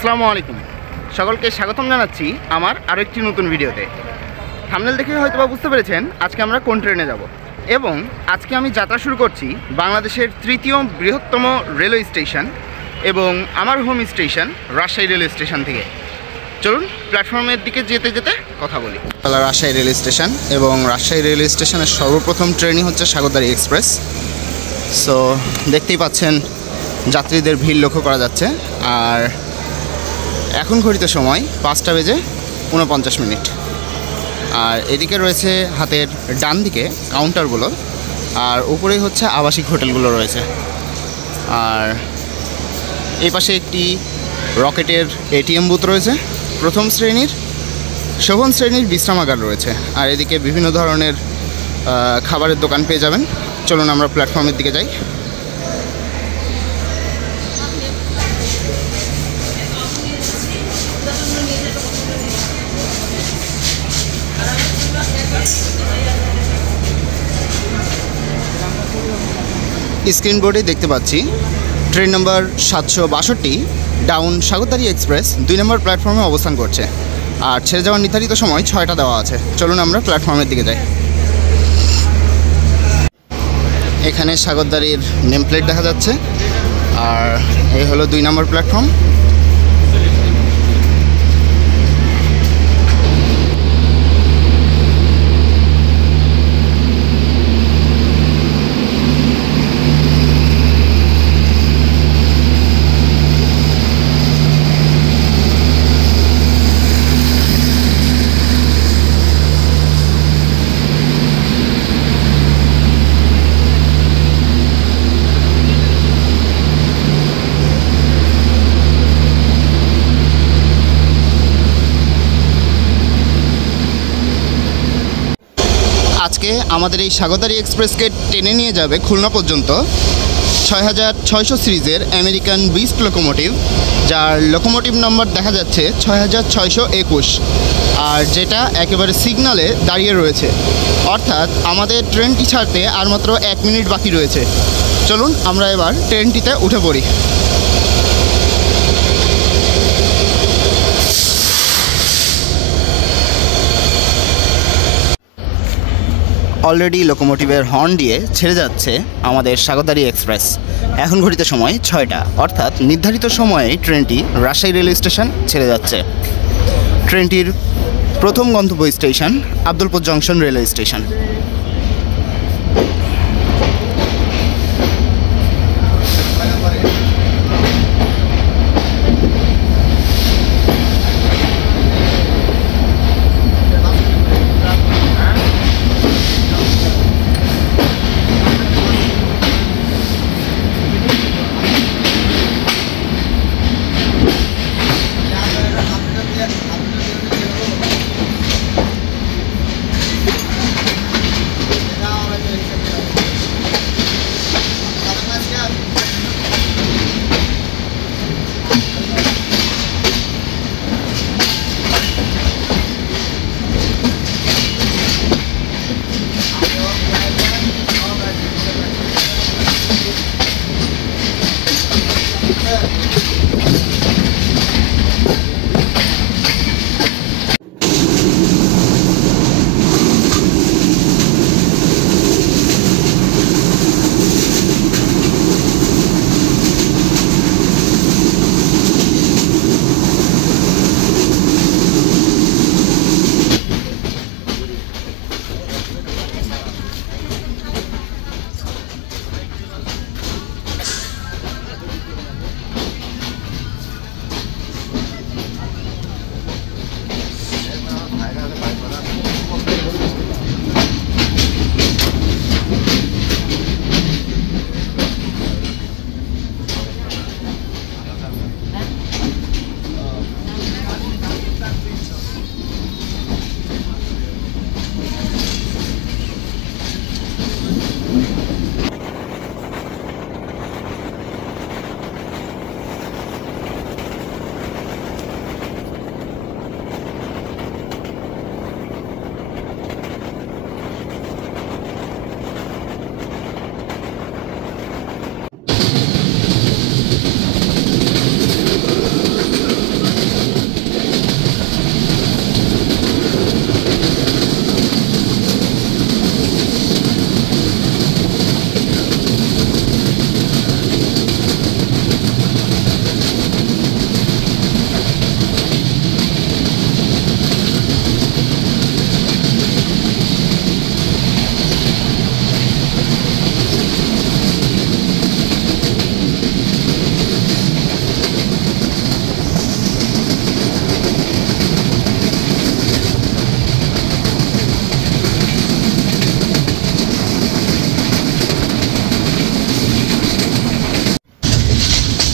আসসালামু আলাইকুম, সকলকে স্বাগতম জানাচ্ছি আমার আরও একটি নতুন ভিডিওতে। থাম্বনেল দেখে হয়তো বুঝতে পেরেছেন আজকে আমরা কোন ট্রেনে যাব, এবং আজকে আমি যাত্রা শুরু করছি বাংলাদেশের তৃতীয় বৃহত্তম রেলওয়ে স্টেশন এবং আমার home station Rajshahi railway station থেকে। চলুন প্ল্যাটফর্মের দিকে যেতে যেতে কথা বলি। রাজশাহী রেলওয়ে স্টেশন, এবং রাজশাহী রেলওয়ে স্টেশনের সর্বপ্রথম ট্রেনই হচ্ছে সাগরদাড়ি এক্সপ্রেস। সো দেখতেই পাচ্ছেন যাত্রীদের ভিড় লক্ষ্য করা যাচ্ছে। আর এখন ঘড়িতে সময় 5:49। আর এদিকে রয়েছে হাতের ডান দিকে কাউন্টারগুলো, আর উপরেই হচ্ছে আবাসিক হোটেলগুলো রয়েছে। আর এই পাশে একটি রকেটের এটিএম বুথ রয়েছে, প্রথম শ্রেণীর শোভন শ্রেণীর বিশ্রামাগার রয়েছে। আর এদিকে বিভিন্ন ধরনের খাবারের দোকান পেয়ে যাবেন। চলুন আমরা প্ল্যাটফর্মের দিকে যাই। স্ক্রিন বোর্ডে দেখতে পাচ্ছি ট্রেন নম্বর 762 ডাউন সাগরদাড়ি এক্সপ্রেস 2 নম্বর প্ল্যাটফর্মে অবস্থান করছে। আর ছেড়ে যাওয়ার নির্ধারিত সময় 6টা দেওয়া আছে। চলুন আমরা প্ল্যাটফর্মের দিকে যাই। এখানে সাগরদাড়ির নেম প্লেট দেখা যাচ্ছে, আর এই হলো 2 নম্বর প্ল্যাটফর্ম। আজকে আমাদের এই সাগরদাড়ি এক্সপ্রেসকে টেনে নিয়ে যাবে খুলনা পর্যন্ত 6600 সিরিজের আমেরিকান বিস্ট লোকোমোটিভ, যার লোকোমোটিভ নাম্বার দেখা যাচ্ছে 6621, আর যেটা একেবারে সিগনালে দাঁড়িয়ে রয়েছে। অর্থাৎ আমাদের ট্রেনটি ছাড়তে আর মাত্র 1 মিনিট বাকি রয়েছে। চলুন আমরা এবার ট্রেনটিতে উঠে পড়ি। অলরেডি লোকোমোটিভের হর্ন দিয়ে ছেড়ে যাচ্ছে আমাদের সাগরদাড়ি এক্সপ্রেস। এখন ঘড়িতে সময় 6টা, অর্থাৎ নির্ধারিত সময়ে ট্রেনটি রাজশাহী রেলওয়ে স্টেশন ছেড়ে যাচ্ছে। ট্রেনটির প্রথম গন্তব্য station Abdulpur junction railway station.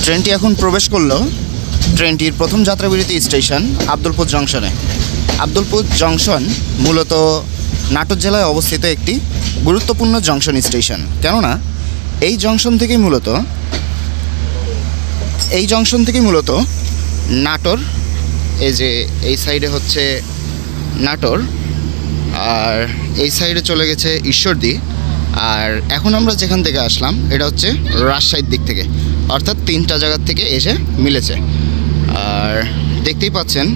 ট্রেনটি এখন প্রবেশ করলো ট্রেনটির প্রথম যাত্রাবিরতি স্টেশন আব্দুলপুর জংশনে। আব্দুলপুর জংশন মূলত নাটোর জেলায় অবস্থিত একটি গুরুত্বপূর্ণ জংশন স্টেশন, কেননা এই জংশন থেকেই মূলত নাটোর, এই যে এই সাইডে হচ্ছে নাটোর আর এই সাইডে চলে গেছে ঈশ্বরদী, আর এখন আমরা যেখান থেকে আসলাম এটা হচ্ছে রাজশাহীর দিক থেকে, অর্থাৎ 3টা জায়গার থেকে এসে মিলেছে। আর দেখতেই পাচ্ছেন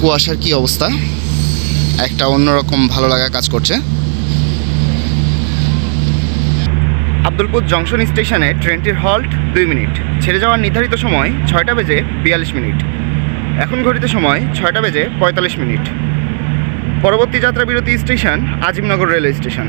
কুয়াশার কি অবস্থা, একটা অন্যরকম ভালো লাগা কাজ করছে। আব্দুলপুর জংশন স্টেশনে ট্রেনটির হল্ট 2 মিনিট। ছেড়ে যাওয়ার নির্ধারিত সময় 6টা বেজে 42 মিনিট। এখন ঘড়িতে সময় 6টা বেজে 45 মিনিট। পরবর্তী যাত্রা বিরতি station Azimnagar railway station.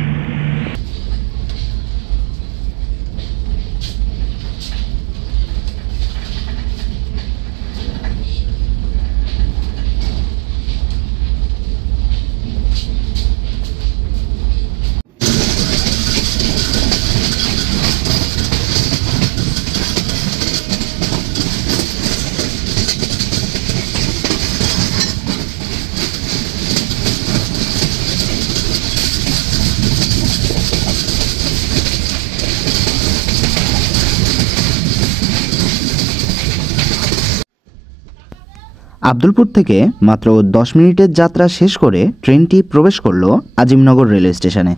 Abdulpur থেকে মাত্র 10 মিনিটের যাত্রা শেষ করে ট্রেনটি প্রবেশ করল আজিমনগর রেলওয়ে স্টেশনে।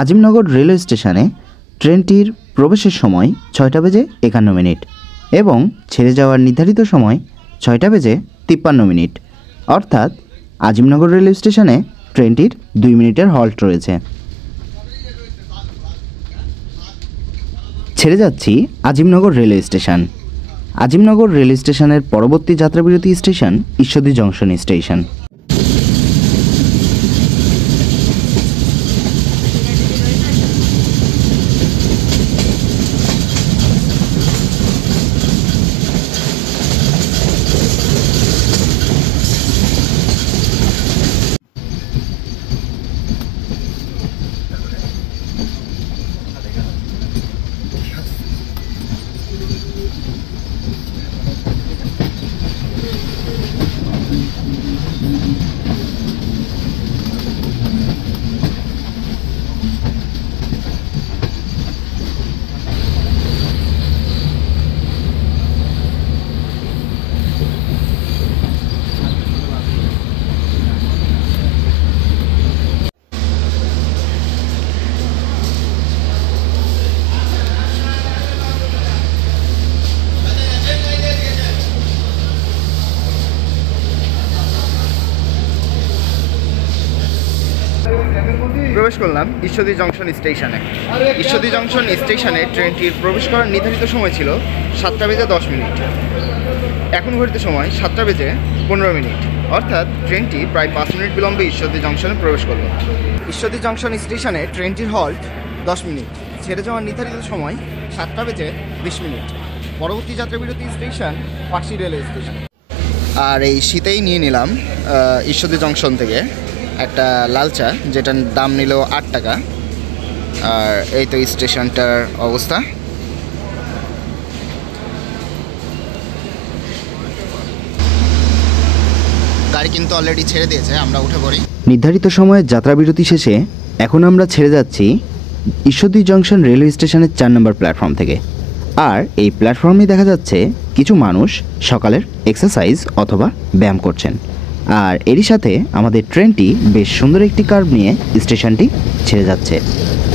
আজিমনগর রেলওয়ে স্টেশনে ট্রেনটির প্রবেশের সময় 6টা বেজে 51 মিনিট এবং ছেড়ে যাওয়ার নির্ধারিত সময় 6টা বেজে 53 মিনিট। অর্থাৎ আজিমনগর রেলওয়ে স্টেশনে ট্রেনটির 2 মিনিটের হল্ট রয়েছে। ছেড়ে যাচ্ছি Azimnagar railway station. Azimnagar rail স্টেশনের পরবর্তী যাত্রাবিরতি স্টেশন ঈশ্বরদী জংশন স্টেশন। প্রবেশ করলাম ঈশ্বরদী জংশন স্টেশনে। ঈশ্বরদী জংশন স্টেশনে ট্রেনটির প্রবেশ করার নির্ধারিত সময় ছিল 7টা বেজে 10 মিনিট। এখন ঘড়িতে সময় 7টা বেজে 15 মিনিট, অর্থাৎ ট্রেনটি প্রায় 5 মিনিট বিলম্বে ঈশ্বরদী জংশনে প্রবেশ করল। ঈশ্বরদী জংশন স্টেশনে ট্রেনটির হল্ট 10 মিনিট। ছেড়ে যাওয়ার নির্ধারিত সময় 7টা বেজে 20 মিনিট। পরবর্তী যাত্রাবিরতি স্টেশন পাকশি রেলওয়ে স্টেশন। আর এই শীতেই নিয়ে নিলাম ঈশ্বরদী জংশন থেকে একটা লাল চা, যেটার দাম নিল 8 টাকা। আর এই তো স্টেশনটার অবস্থা। গাড়ি কিন্তু অলরেডি ছেড়ে দিয়েছে, আমরা উঠে পড়ি। নির্ধারিত সময়ের যাত্রাবিরতি শেষে এখন আমরা ছেড়ে যাচ্ছি ঈশ্বরদী জংশন রেলওয়ে স্টেশনের 4 নম্বর প্ল্যাটফর্ম থেকে। আর এই প্ল্যাটফর্মে দেখা যাচ্ছে কিছু মানুষ সকালের এক্সারসাইজ অথবা ব্যায়াম করছেন। আর এরই সাথে আমাদের ট্রেনটি বেশ সুন্দর একটি কার্ভ নিয়ে স্টেশনটি ছেড়ে যাচ্ছে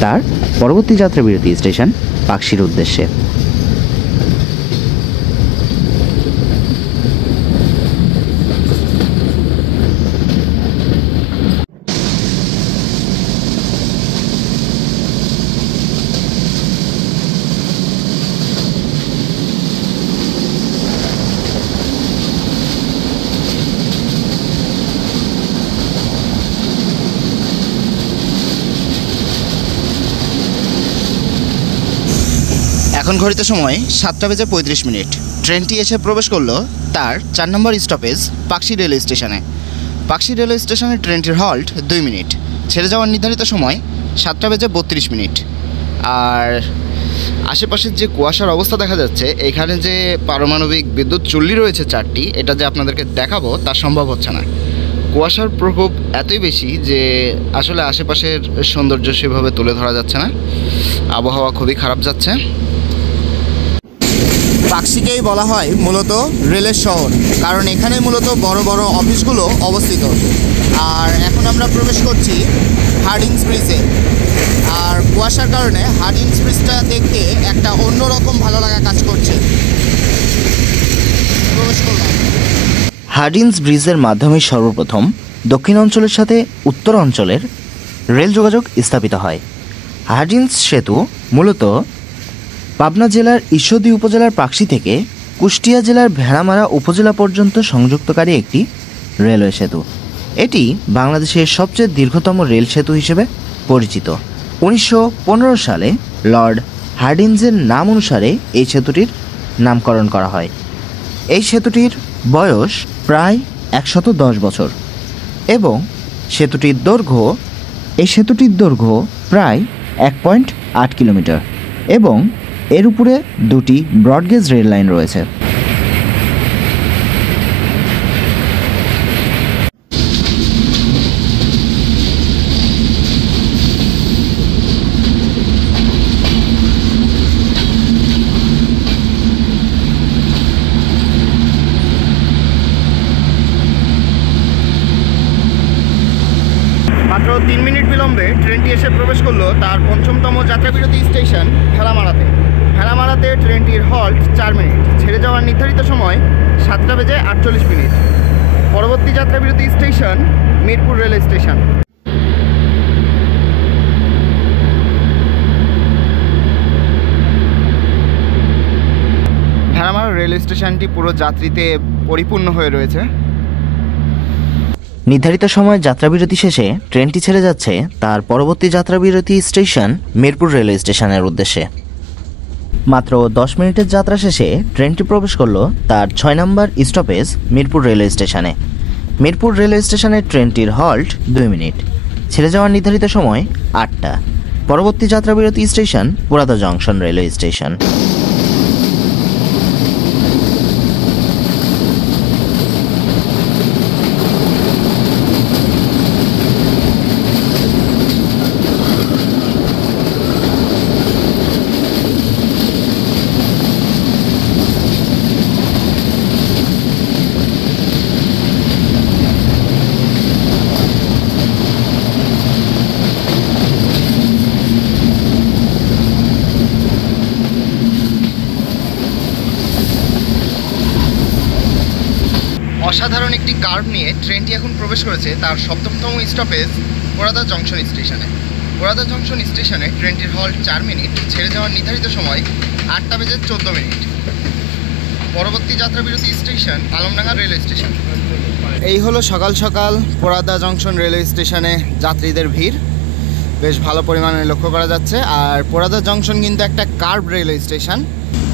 তার পরবর্তী যাত্রাবিরতি স্টেশন পাকশির উদ্দেশ্যে। এখন ঘড়িতে সময় 7টা বেজে 35 মিনিট। ট্রেনটি এসে প্রবেশ করলো তার 4 নম্বর স্টপেজ পাকশি রেলওয়ে স্টেশনে। পাকশি রেলওয়ে স্টেশনে ট্রেনটির হল্ট 2 মিনিট। ছেড়ে যাওয়ার নির্ধারিত সময় 7টা বেজে 32 মিনিট। আর আশেপাশের যে কুয়াশার অবস্থা দেখা যাচ্ছে, এখানে যে পারমাণবিক বিদ্যুৎ চুল্লি রয়েছে 4টি, এটা যে আপনাদেরকে দেখাবো তা সম্ভব হচ্ছে না। কুয়াশার প্রকোপ এতই বেশি যে আসলে আশেপাশের সৌন্দর্য সেভাবে তুলে ধরা যাচ্ছে না। আবহাওয়া খুবই খারাপ যাচ্ছে। পাকশিকেই বলা হয় মূলত রেলের শহর, কারণ এখানে মূলত বড় বড় অফিসগুলো অবস্থিত। আর এখন আমরা প্রবেশ করছি হার্ডিংস ব্রিজে। আর কুয়াশার কারণে হার্ডিংস ব্রিজটা দেখতে একটা অন্যরকম ভালো লাগা কাজ করছে। প্রবেশ করলাম। হার্ডিঞ্জ ব্রিজের মাধ্যমে সর্বপ্রথম দক্ষিণ অঞ্চলের সাথে উত্তর অঞ্চলের রেল যোগাযোগ স্থাপিত হয়। হার্ডিঞ্জ সেতু মূলত পাবনা জেলার ঈশ্বরদী উপজেলার পাকশী থেকে কুষ্টিয়া জেলার ভেড়ামারা উপজেলা পর্যন্ত সংযুক্তকারী একটি রেলওয়ে সেতু। এটি বাংলাদেশের সবচেয়ে দীর্ঘতম রেল সেতু হিসেবে পরিচিত। 1915 সালে লর্ড হার্ডিঞ্জের নাম অনুসারে এই সেতুটির নামকরণ করা হয়। এই সেতুটির বয়স প্রায় 110 বছর এবং সেতুটির দৈর্ঘ্য প্রায় 1.8 কিলোমিটার এবং এর উপরে 2টি ব্রডগেজ রেল লাইন রয়েছে। মাত্র 3 মিনিট বিলম্বে ট্রেনটি এসে প্রবেশ করলো তার 5মতম যাত্রাবিরতি স্টেশন ভেড়ামারাতে। ভেড়ামারাতে ট্রেনটির হল্ট 4 মিনিট। ছেড়ে যাওয়ার নির্ধারিত সময় 7:48। পরবর্তী যাত্রাবিরতি station Mirpur rail station. Bheramara rail স্টেশনটি পুরো যাত্রীতে পরিপূর্ণ হয়ে রয়েছে। নির্ধারিত সময় যাত্রাবিরতি শেষে ট্রেনটি ছেড়ে যাচ্ছে তার পরবর্তী যাত্রাবিরতি স্টেশন মিরপুর রেলওয়ে স্টেশনের উদ্দেশ্যে। মাত্র 10 মিনিটের যাত্রা শেষে ট্রেনটি প্রবেশ করলো তার 6 নম্বর স্টপেজ মিরপুর রেলওয়ে স্টেশনে। মিরপুর রেলওয়ে স্টেশনে ট্রেনটির হল্ট 2 মিনিট। ছেড়ে যাওয়ার নির্ধারিত সময় 8টা। পরবর্তী যাত্রাবিরতি স্টেশন পুরাদা জংশন রেলওয়ে স্টেশন। অসাধারণ একটি কার্ভ নিয়ে ট্রেনটি এখন প্রবেশ করেছে তার 7তম স্টপেজ পোরাদা জংশন স্টেশনে। পোরাদা জংশন স্টেশনে ট্রেনটির হল্ট 4 মিনিট। ছেড়ে যাওয়ার নির্ধারিত সময় 8:14। পরবর্তী যাত্রাবিরতি স্টেশন আলমডাঙ্গা রেলওয়ে স্টেশন। এই হলো সকাল সকাল পোরাদা জংশন রেলওয়ে স্টেশনে যাত্রীদের ভিড় বেশ ভালো পরিমাণে লক্ষ্য করা যাচ্ছে। আর পোরাদা জংশন কিন্তু একটা কার্ভ রেলওয়ে স্টেশন।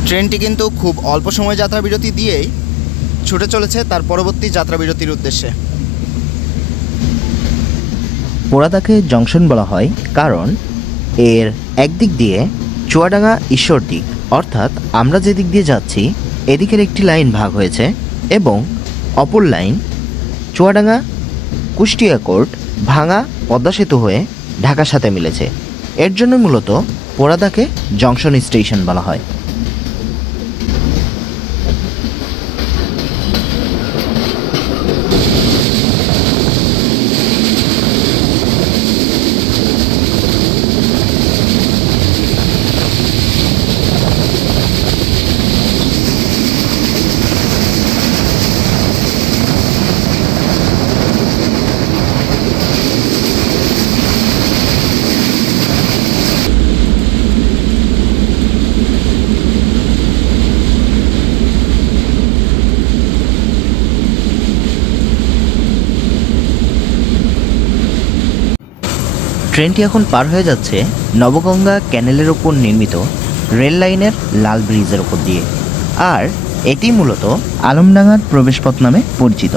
ট্রেনটি কিন্তু খুব অল্প সময় যাত্রাবিরতি দিয়েই ছুটে চলেছে তার পরবর্তী যাত্রাবিরতির উদ্দেশ্যে। পোরাদাকে জংশন বলা হয় কারণ এর একদিক দিয়ে চুয়াডাঙ্গা ঈশ্বরদী, অর্থাৎ আমরা যে দিক দিয়ে যাচ্ছি এদিকের একটি লাইন ভাগ হয়েছে এবং অপর লাইন চুয়াডাঙ্গা কুষ্টিয়া কোর্ট ভাঙা পদ্মা সেতু হয়ে ঢাকার সাথে মিলেছে। এর জন্য মূলত পোরাদাকে জংশন স্টেশন বলা হয়। ট্রেনটি এখন পার হয়ে যাচ্ছে নবগঙ্গা ক্যানেলের ওপর নির্মিত রেল লাইনের লাল ব্রিজের ওপর দিয়ে, আর এটি মূলত আলমডাঙ্গার প্রবেশপথ নামে পরিচিত।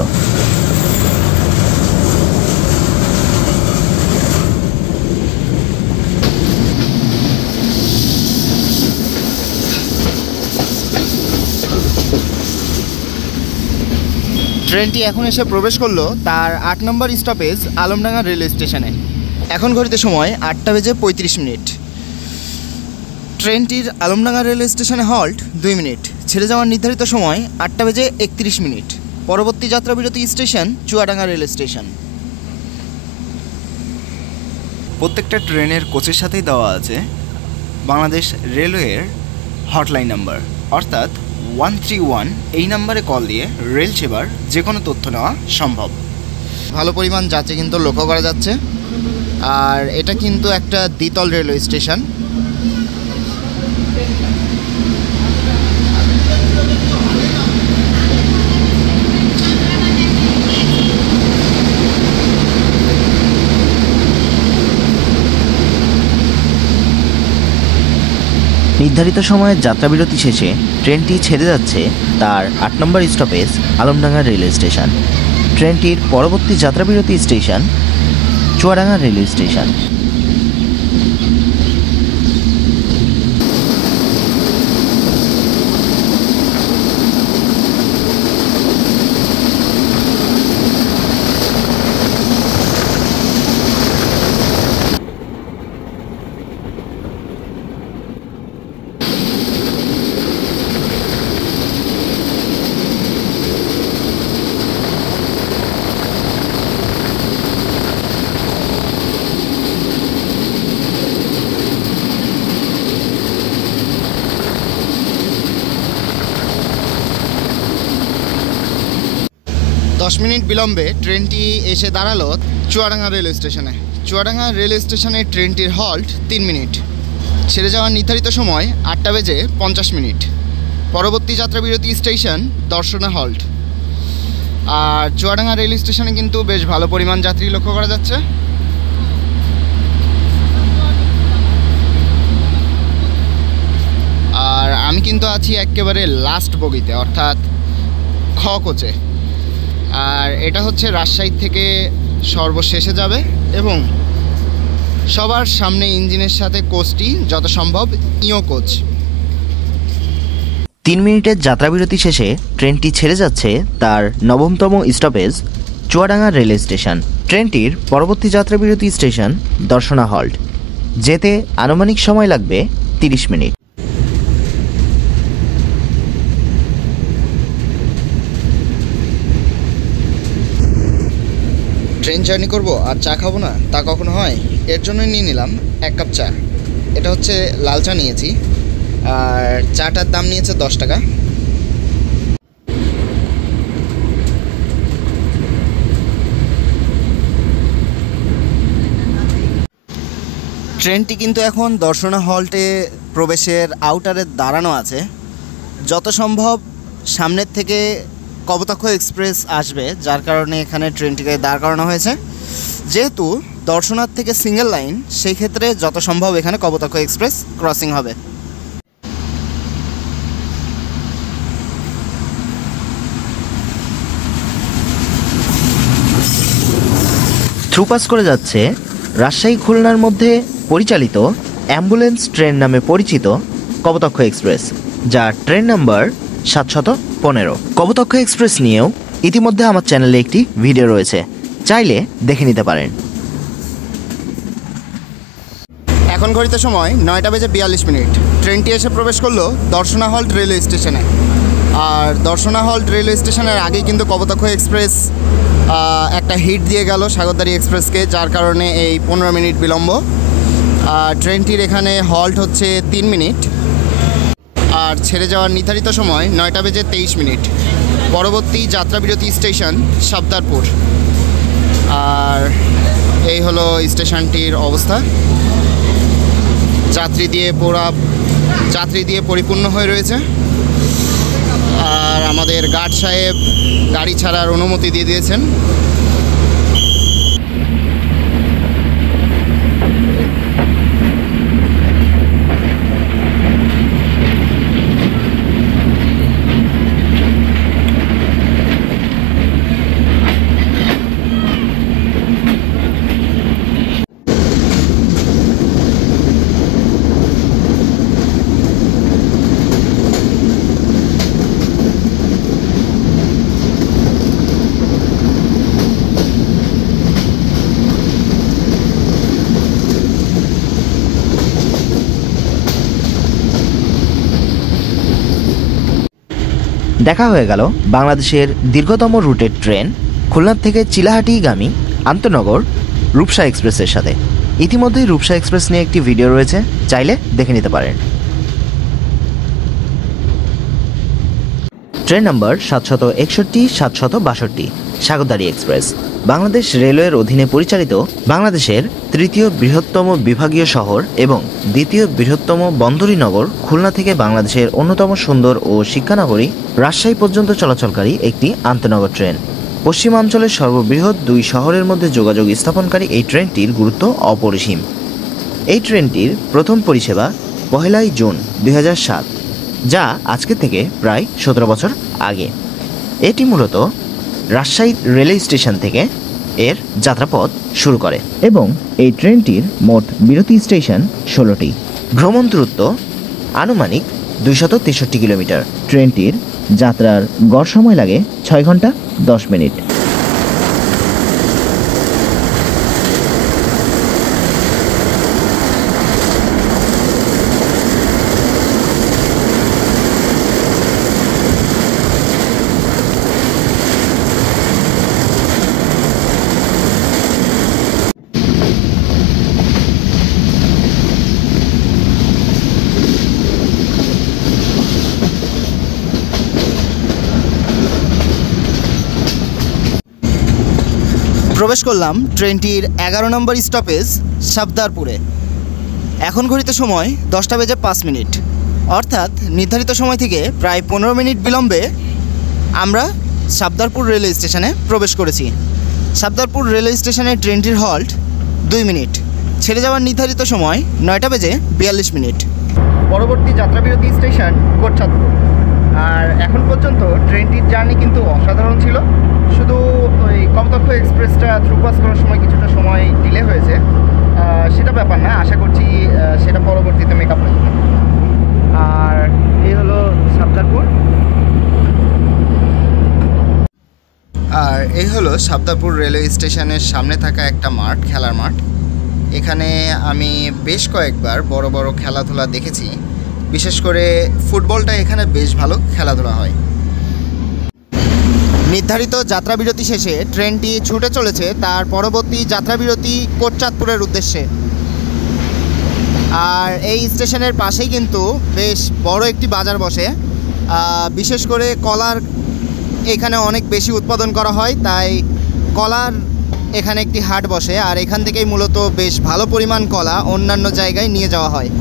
ট্রেনটি এখন এসে প্রবেশ করলো তার 8 নম্বর স্টপেজ আলমডাঙ্গা রেলওয়ে স্টেশনে। এখন ঘড়িতে সময় 8:35। ট্রেনটির আলমডাঙ্গা রেলওয়ে স্টেশনে হল্ট 2 মিনিট। ছেড়ে যাওয়ার নির্ধারিত সময় 8:31। পরবর্তী যাত্রা বিরতি স্টেশন চুয়াডাঙ্গা রেলওয়ে স্টেশন। প্রত্যেকটা ট্রেনের কোচের সাথেই দেওয়া আছে বাংলাদেশ রেলওয়ের হটলাইন নাম্বার, অর্থাৎ 131। এই নাম্বারে কল দিয়ে রেল সেবার যে কোনো তথ্য নেওয়া সম্ভব। ভালো পরিমাণ যাত্রী কিন্তু লক্ষ্য করা যাচ্ছে। আর এটা কিন্তু একটা দ্বিতল রেলওয়ে স্টেশন। নির্ধারিত সময়ের যাত্রাবিরতি শেষে ট্রেনটি ছেড়ে যাচ্ছে তার 8 নম্বর স্টপেজ আলমডাঙ্গা রেলওয়ে স্টেশন। ট্রেনটির পরবর্তী যাত্রাবিরতি স্টেশন চুয়াডাঙ্গা রেলওয়ে স্টেশন। দশ মিনিট বিলম্বে ট্রেনটি এসে দাঁড়ালো চুয়াডাঙ্গা রেলওয়ে স্টেশনে। চুয়াডাঙ্গা রেলওয়ে স্টেশনে ট্রেনটির হল্ট 3 মিনিট। ছেড়ে যাওয়ার নির্ধারিত সময় 8:50। পরবর্তী যাত্রা বিরতি স্টেশন দর্শনা হল্ট। আর চুয়াডাঙ্গা রেলওয়ে স্টেশনে কিন্তু বেশ ভালো পরিমাণ যাত্রী লক্ষ্য করা যাচ্ছে। আর আমি কিন্তু আছি একেবারে লাস্ট বগিতে, অর্থাৎ খ কোচে। আর এটা হচ্ছে রাজশাহী থেকে সর্বশেষে যাবে এবং সবার সামনে ইঞ্জিনের সাথে কোচটি যত সম্ভব ইও কোচ। 3 মিনিটের যাত্রাবিরতি শেষে ট্রেনটি ছেড়ে যাচ্ছে তার 9তম স্টপেজ চুয়াডাঙ্গা রেলওয়ে স্টেশন। ট্রেনটির পরবর্তী যাত্রাবিরতি স্টেশন দর্শনা হল্ট। যেতে আনুমানিক সময় লাগবে 30 মিনিট। ট্রেন জার্নি করব আর চা খাবো না তা কখনো হয়? এর জন্যই নিয়ে নিলাম 1 কাপ চা। এটা হচ্ছে লাল চা নিয়েছি, আর চাটার দাম নিয়েছে 10 টাকা। ট্রেনটি কিন্তু এখন দর্শনা হল্টে প্রবেশের আউটারে দাঁড়ানো আছে। যত সম্ভব সামনের থেকে কপোতাক্ষ এক্সপ্রেস আসবে, যার কারণে এখানে ট্রেনটিকে দাঁড় করানো হয়েছে। যেহেতু দর্শনার থেকে সিঙ্গেল লাইন, সেই ক্ষেত্রে যত সম্ভব এখানে কপোতাক্ষ এক্সপ্রেস ক্রসিং হবে। থ্রুপাস করে যাচ্ছে রাজশাহী খুলনার মধ্যে পরিচালিত অ্যাম্বুলেন্স ট্রেন নামে পরিচিত কপোতাক্ষ এক্সপ্রেস, যার ট্রেন নাম্বার 715। কপোতাক্ষ এক্সপ্রেস নিয়েও ইতিমধ্যে আমার চ্যানেলে একটি ভিডিও রয়েছে, চাইলে দেখে নিতে পারেন। এখন ঘড়িতে সময় 9:42। ট্রেনটি এসে প্রবেশ করলো দর্শনা হল্ট রেলওয়ে স্টেশনে। আর দর্শনা হল্ট রেলওয়ে স্টেশনের আগেই কিন্তু কপোতাক্ষ এক্সপ্রেস একটা হিট দিয়ে গেল সাগরদাড়ি এক্সপ্রেসকে, যার কারণে এই 15 মিনিট বিলম্ব। ট্রেনটির এখানে হল্ট হচ্ছে 3 মিনিট। আর ছেড়ে যাওয়ার নির্ধারিত সময় 9:23। পরবর্তী যাত্রাবিরতি স্টেশন সাবদারপুর। আর এই হলো স্টেশনটির অবস্থা। যাত্রী দিয়ে পরিপূর্ণ হয়ে রয়েছে। আর আমাদের গার্ড সাহেব গাড়ি ছাড়ার অনুমতি দিয়ে দিয়েছেন। দেখা হয়ে গেল বাংলাদেশের দীর্ঘতম রুটের ট্রেন খুলনা থেকে চিলাহাটিগামী আন্তনগর রূপসা এক্সপ্রেসের সাথে। ইতিমধ্যেই রূপসা এক্সপ্রেস নিয়ে একটি ভিডিও রয়েছে, চাইলে দেখে নিতে পারেন। ট্রেন নম্বর 761-762 স্বাগতাড়ি এক্সপ্রেস বাংলাদেশ রেলওয়ের অধীনে পরিচালিত বাংলাদেশের তৃতীয় বৃহত্তম বিভাগীয় শহর এবং দ্বিতীয় বৃহত্তম বন্দরী নগর খুলনা থেকে বাংলাদেশের অন্যতম সুন্দর ও শিক্ষানগরী রাজশাহী পর্যন্ত চলাচলকারী একটি আন্তনগর ট্রেন। পশ্চিমাঞ্চলের সর্ববৃহৎ দুই শহরের মধ্যে যোগাযোগ স্থাপনকারী এই ট্রেনটির গুরুত্ব অপরিসীম। এই ট্রেনটির প্রথম পরিষেবা 1 জুন 2007, যা আজকে থেকে প্রায় 17 বছর আগে। এটি মূলত রাজশাহী রেলওয়ে স্টেশন থেকে এর যাত্রাপথ শুরু করে এবং এই ট্রেনটির মোট বিরতি স্টেশন 16টি। ভ্রমণ দূরত্ব আনুমানিক 263 কিলোমিটার। ট্রেনটির যাত্রার গড় সময় লাগে 6 ঘন্টা 10 মিনিট। প্রবেশ করলাম ট্রেনটির 11 নম্বর স্টপেজ সাবদারপুরে। এখন ঘড়িতে সময় 10:05, অর্থাৎ নির্ধারিত সময় থেকে প্রায় 15 মিনিট বিলম্বে আমরা সাবদারপুর রেলওয়ে স্টেশনে প্রবেশ করেছি। সাবদারপুর রেলওয়ে স্টেশনে ট্রেনটির হল্ট 2 মিনিট। ছেড়ে যাওয়ার নির্ধারিত সময় 9:42। পরবর্তী যাত্রাবিরতি স্টেশন কোটচাঁদপুর। আর এখন পর্যন্ত ট্রেনটির জার্নি কিন্তু অসাধারণ ছিল। শুধু ওই কপোতাক্ষ এক্সপ্রেসটা থ্রুপাস করার সময় কিছুটা সময় ডিলে হয়েছে, সেটা ব্যাপার না, আশা করছি সেটা পরবর্তীতে মেকআপ হয়ে যাবে। আর এই হলো সাবদারপুর। আর এই হলো সাবদারপুর রেলওয়ে স্টেশনের সামনে থাকা একটা মাঠ, খেলার মাঠ। এখানে আমি বেশ কয়েকবার বড় বড় খেলাধুলা দেখেছি, বিশেষ করে ফুটবলটা এখানে বেশ ভালো খেলাধুলা হয়। নির্ধারিত যাত্রাবিরতি শেষে ট্রেনটি ছুটে চলেছে তার পরবর্তী যাত্রাবিরতি কোটচাঁদপুরের উদ্দেশ্যে। আর এই স্টেশনের পাশেই কিন্তু বেশ বড় একটি বাজার বসে। বিশেষ করে কলার এখানে অনেক বেশি উৎপাদন করা হয়, তাই কলার এখানে একটি হাট বসে। আর এখান থেকেই মূলত বেশ ভালো পরিমাণ কলা অন্যান্য জায়গায় নিয়ে যাওয়া হয়।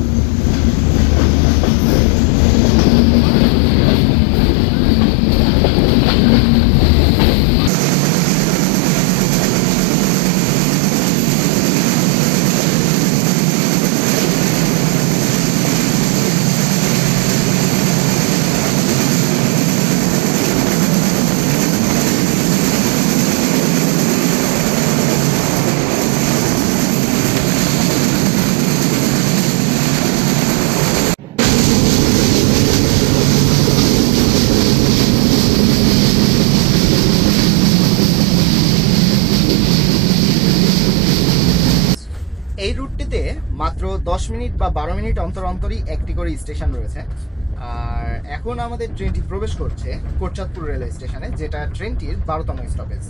এই রুটটিতে মাত্র 10 মিনিট বা 12 মিনিট অন্তর অন্তরই একটি করে স্টেশন রয়েছে। আর এখন আমাদের ট্রেনটি প্রবেশ করছে কোটচাঁদপুর রেলওয়ে স্টেশনে, যেটা ট্রেনটির 12তম স্টপেজ।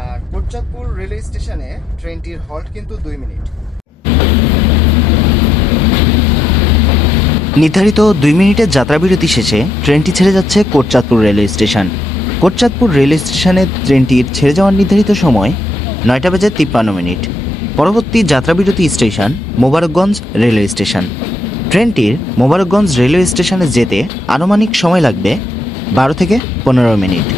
আর কোটচাঁদপুর রেলওয়ে স্টেশনে ট্রেনটির হল্ট কিন্তু 2 মিনিট। নির্ধারিত 2 মিনিটের যাত্রাবিরতি শেষে ট্রেনটি ছেড়ে যাচ্ছে Kotchandpur railway station. Kotchandpur railway স্টেশনে ট্রেনটির ছেড়ে যাওয়ার নির্ধারিত সময় 9:53। পরবর্তী যাত্রাবিরতি স্টেশন মোবারকগঞ্জ রেলওয়ে স্টেশন। ট্রেনটির মোবারকগঞ্জ রেলওয়ে স্টেশনে যেতে আনুমানিক সময় লাগবে 12 থেকে 15 মিনিট।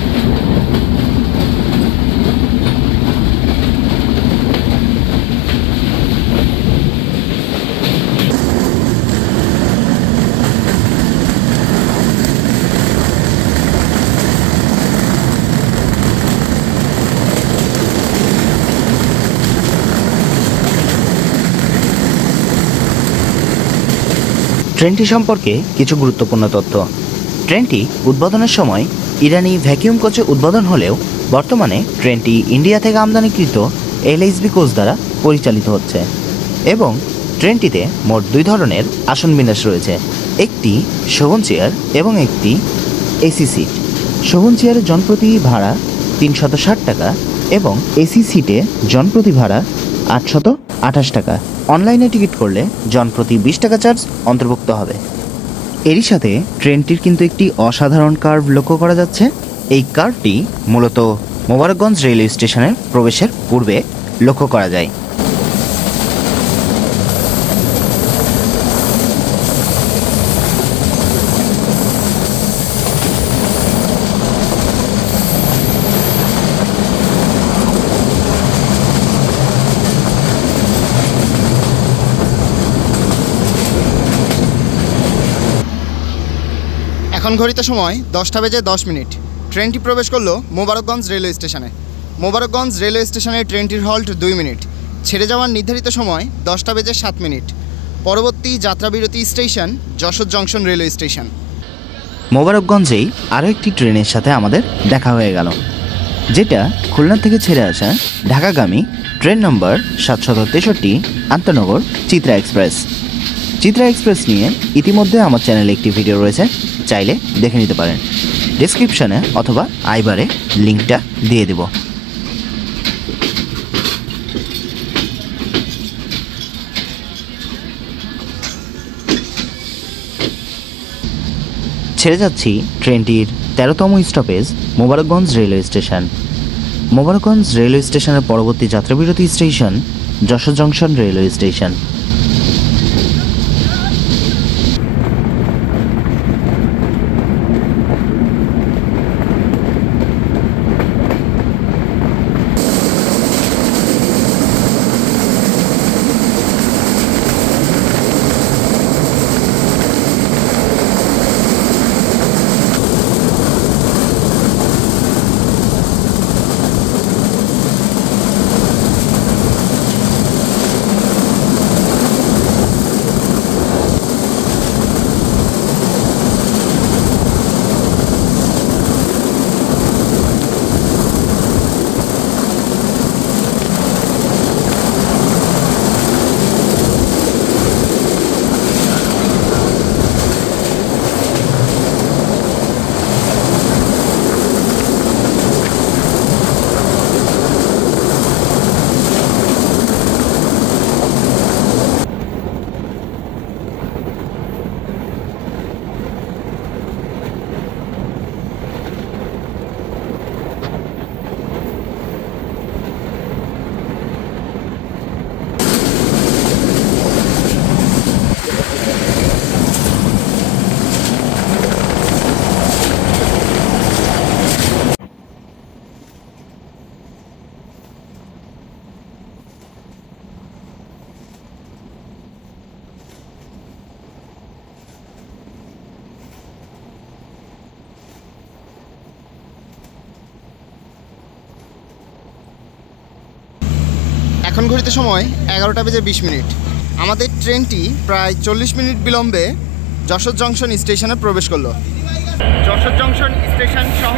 ট্রেনটি সম্পর্কে কিছু গুরুত্বপূর্ণ তথ্য। ট্রেনটি উদ্বোধনের সময় ইরানি ভ্যাকিউম কোচে উদ্বোধন হলেও বর্তমানে ট্রেনটি ইন্ডিয়া থেকে আমদানিকৃত LHB কোচ দ্বারা পরিচালিত হচ্ছে এবং ট্রেনটিতে মোট 2 ধরনের আসন বিন্যাস রয়েছে, একটি শোভন চেয়ার এবং একটি AC সিট। শোভন চেয়ারে জনপ্রতি ভাড়া 360 টাকা এবং এসি সিটে জনপ্রতি ভাড়া 828 টাকা। অনলাইনে টিকিট করলে জনপ্রতি 20 টাকা চার্জ অন্তর্ভুক্ত হবে। এরই সাথে ট্রেনটির কিন্তু একটি অসাধারণ কার্ভ লক্ষ্য করা যাচ্ছে। এই কার্ভটি মূলত মোবারকগঞ্জ রেলওয়ে স্টেশনের প্রবেশের পূর্বে লক্ষ্য করা যায়। এখন ঘড়িতে সময় 10টা বেজে 10 মিনিট। ট্রেনটি প্রবেশ করলো মোবারকগঞ্জ রেলওয়ে স্টেশনে। মোবারকগঞ্জ রেলওয়ে স্টেশনে ট্রেনটির হল্ট 2 মিনিট। ছেড়ে যাওয়ার নির্ধারিত সময় 10টা বেজে 7 মিনিট। পরবর্তী যাত্রাবিরতি station Jessore junction railway station. মোবারকগঞ্জেই আরও একটি ট্রেনের সাথে আমাদের দেখা হয়ে গেল, যেটা খুলনা থেকে ছেড়ে আসা ঢাকাগামী ট্রেন নম্বর 763 আন্তনগর চিত্রা এক্সপ্রেস। চিত্রা এক্সপ্রেস নিয়ে ইতিমধ্যে আমার চ্যানেলে একটি ভিডিও রয়েছে, চাইলে দেখে নিতে পারেন। ডেসক্রিপশনে অথবা আইবারে লিঙ্কটা দিয়ে দেব। ছেড়ে যাচ্ছি ট্রেনটির 13তম stoppage Mobarakganj railway station. Mobarakganj railway স্টেশনের পরবর্তী যাত্রাবিরতি station Jessore junction railway station. এখন ঘড়িতে সময় 11টা বেজে 20 মিনিট। আমাদের ট্রেনটি প্রায় 40 মিনিট বিলম্বে যশোর জংশন স্টেশনে প্রবেশ করলো। যশোর জংশন স্টেশন সহ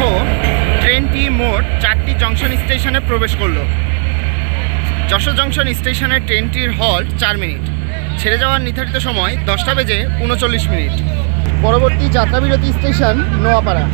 ট্রেনটি মোট 4টি জংশন স্টেশনে প্রবেশ করলো। যশোর জংশন স্টেশনে ট্রেনটির হল্ট 4 মিনিট। ছেড়ে যাওয়ার নির্ধারিত সময় 10টা বেজে 39 মিনিট। পরবর্তী যাত্রাবিরতি স্টেশন নোয়াপাড়া।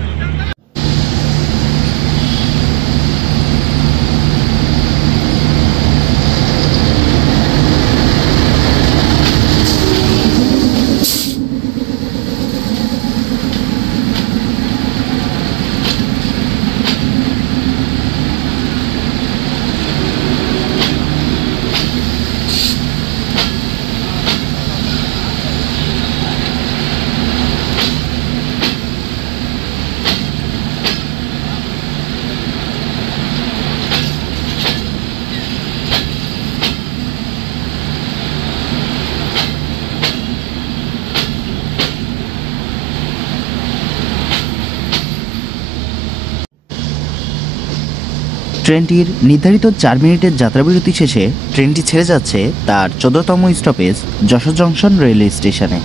ট্রেনটির নির্ধারিত 4 মিনিটের যাত্রাবিরতি শেষে ট্রেনটি ছেড়ে যাচ্ছে তার 14তম স্টপেজ যশোর জংশন রেলওয়ে স্টেশনে।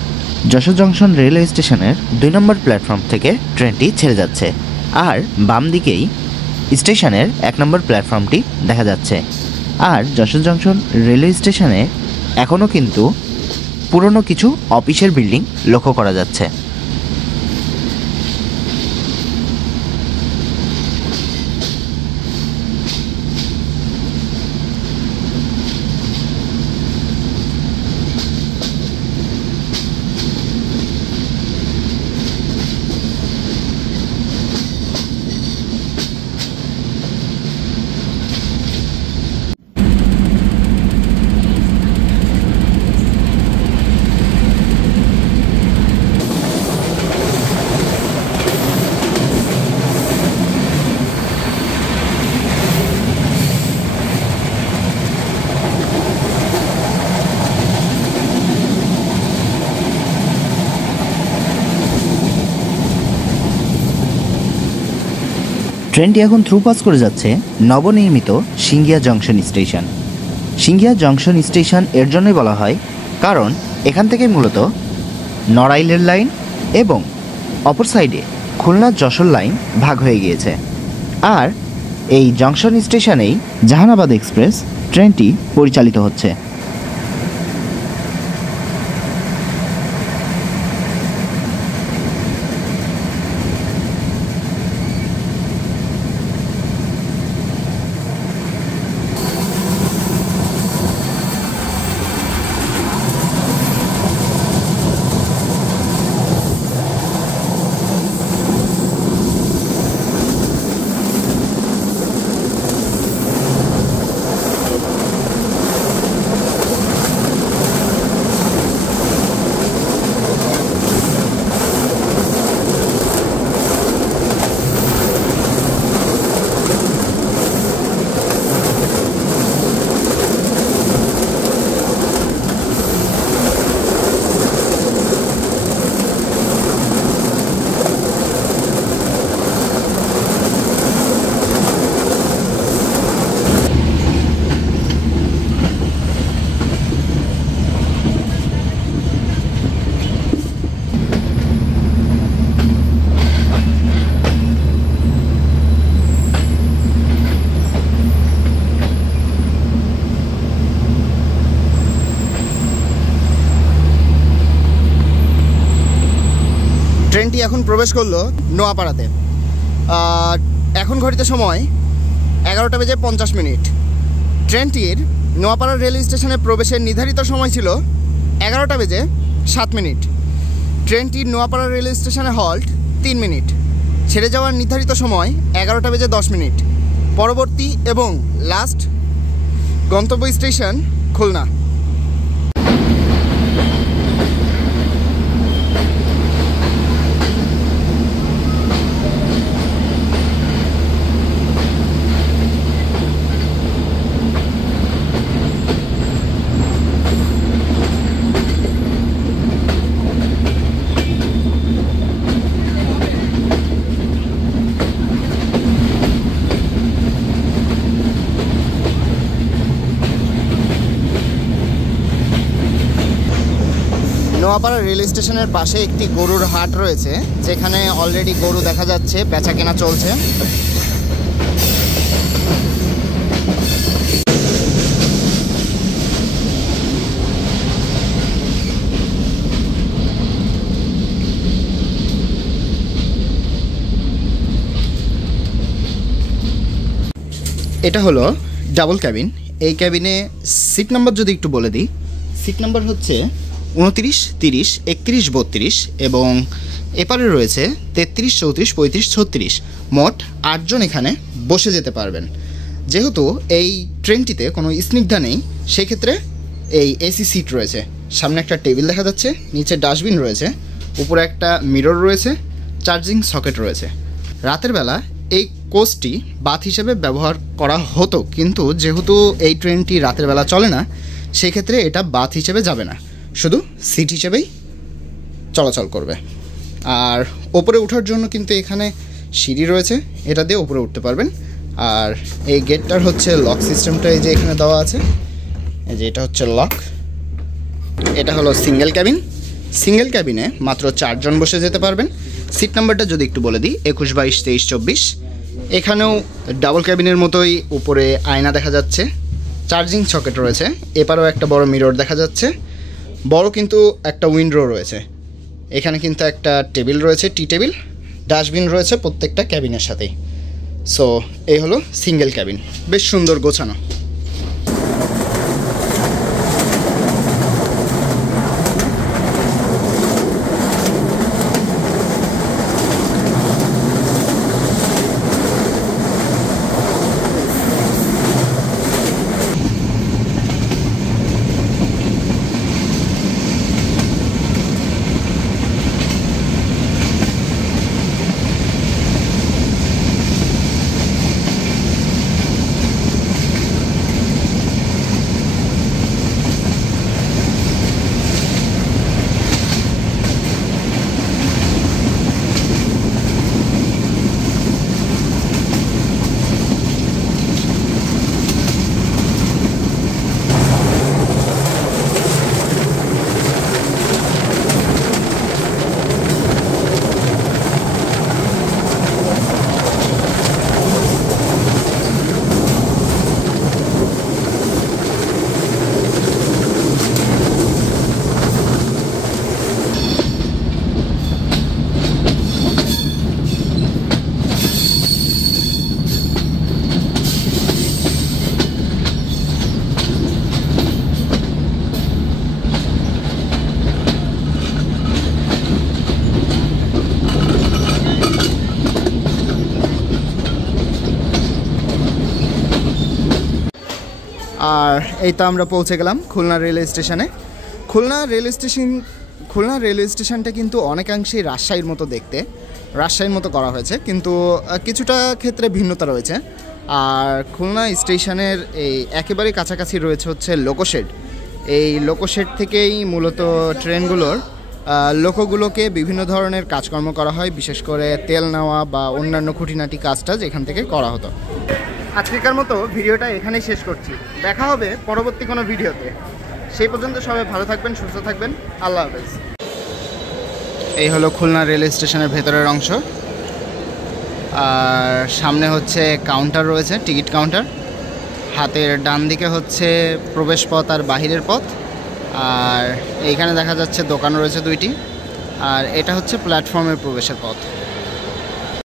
যশোর জংশন রেলওয়ে স্টেশনের 2 নম্বর প্ল্যাটফর্ম থেকে ট্রেনটি ছেড়ে যাচ্ছে, আর বাম দিকেই স্টেশনের 1 নম্বর প্ল্যাটফর্মটি দেখা যাচ্ছে। আর যশোর জংশন রেলওয়ে স্টেশনে এখনও কিন্তু পুরনো কিছু অফিসের বিল্ডিং লক্ষ্য করা যাচ্ছে। ট্রেনটি এখন থ্রুপাস করে যাচ্ছে নবনির্মিত Singia junction station. Singia junction station এর জন্যই বলা হয় কারণ এখান থেকে মূলত নড়াইলের লাইন এবং অপর সাইডে খুলনা যশোর লাইন ভাগ হয়ে গিয়েছে। আর এই জংশন স্টেশনেই জাহানাবাদ এক্সপ্রেস ট্রেনটি পরিচালিত হচ্ছে। ট্রেনটি এখন প্রবেশ করলো নোয়াপাড়াতে। এখন ঘড়িতে সময় 11:50। ট্রেনটির নোয়াপাড়া রেল স্টেশনে প্রবেশের নির্ধারিত সময় ছিল 11:07। ট্রেনটির নোয়াপাড়া রেল স্টেশনে হল্ট 3 মিনিট। ছেড়ে যাওয়ার নির্ধারিত সময় 11:10। পরবর্তী এবং লাস্ট গন্তব্য স্টেশন খুলনা। নোয়াপাড়া রেল স্টেশনের পাশে একটি গরুর হাট রয়েছে, যেখানে অলরেডি গরু দেখা যাচ্ছে, বেচা কেনা চলছে। এটা হলো ডাবল ক্যাবিন। এই ক্যাবিনে সিট নাম্বার যদি একটু বলে দিই, সিট নাম্বার হচ্ছে 29, 30, 31, 32 এবং এপারে রয়েছে 33, 34, 35, 36। মোট 8 জন এখানে বসে যেতে পারবেন। যেহেতু এই ট্রেনটিতে কোনো স্নিগ্ধা নেই, সেক্ষেত্রে এই এসি সিট রয়েছে। সামনে একটা টেবিল দেখা যাচ্ছে, নিচে ডাস্টবিন রয়েছে, উপরে একটা মিরর রয়েছে, চার্জিং সকেট রয়েছে। রাতের বেলা এই কোচটি বাথ হিসেবে ব্যবহার করা হতো, কিন্তু যেহেতু এই ট্রেনটি রাতের বেলা চলে না, সেক্ষেত্রে এটা বাথ হিসেবে যাবে না, শুধু সিট হিসেবেই চলাচল করবে। আর ওপরে ওঠার জন্য কিন্তু এখানে সিঁড়ি রয়েছে, এটা দিয়ে উপরে উঠতে পারবেন। আর এই গেটটার হচ্ছে লক সিস্টেমটা এই যে এখানে দেওয়া আছে, এই যে এটা হচ্ছে লক। এটা হলো সিঙ্গেল ক্যাবিন। সিঙ্গেল ক্যাবিনে মাত্র 4 জন বসে যেতে পারবেন। সিট নাম্বারটা যদি একটু বলে দিই, 21, 22, 23, 24। এখানেও ডাবল ক্যাবিনের মতোই উপরে আয়না দেখা যাচ্ছে, চার্জিং সকেট রয়েছে, এপারেও একটা বড় মিরর দেখা যাচ্ছে, বড় কিন্তু একটা উইন্ডো রয়েছে। এখানে কিন্তু একটা টেবিল রয়েছে, টি টেবিল, ডাস্টবিন রয়েছে প্রত্যেকটা ক্যাবিনের সাথেই। সো এই হলো সিঙ্গেল ক্যাবিন, বেশ সুন্দর গোছানো। আর এই তো আমরা পৌঁছে গেলাম খুলনা রেলওয়ে স্টেশনে। খুলনা রেলওয়ে স্টেশনটা কিন্তু অনেকাংশেই রাজশাহীর মতো দেখতে, রাজশাহীর মতো করা হয়েছে, কিন্তু কিছুটা ক্ষেত্রে ভিন্নতা রয়েছে। আর খুলনা স্টেশনের এই একেবারেই কাছাকাছি রয়েছে হচ্ছে লোকোশেড। এই লোকোশেড থেকেই মূলত ট্রেনগুলোর লোকোগুলোকে বিভিন্ন ধরনের কাজকর্ম করা হয়, বিশেষ করে তেল নেওয়া বা অন্যান্য খুঁটিনাটি কাজটা যেখান থেকে করা হতো। আজকের মতো ভিডিওটা এখানেই শেষ করছি, দেখা হবে পরবর্তী কোনো ভিডিওতে। সেই পর্যন্ত সবাই ভালো থাকবেন, সুস্থ থাকবেন, আল্লাহ হাফেজ। এই হলো খুলনা রেলওয়ে স্টেশনের ভেতরের অংশ, আর সামনে হচ্ছে কাউন্টার রয়েছে, টিকিট কাউন্টার। হাতের ডান দিকে হচ্ছে প্রবেশ পথ আর বাহিরের পথ, আর এইখানে দেখা যাচ্ছে দোকান রয়েছে 2টি, আর এটা হচ্ছে প্ল্যাটফর্মের প্রবেশের পথ।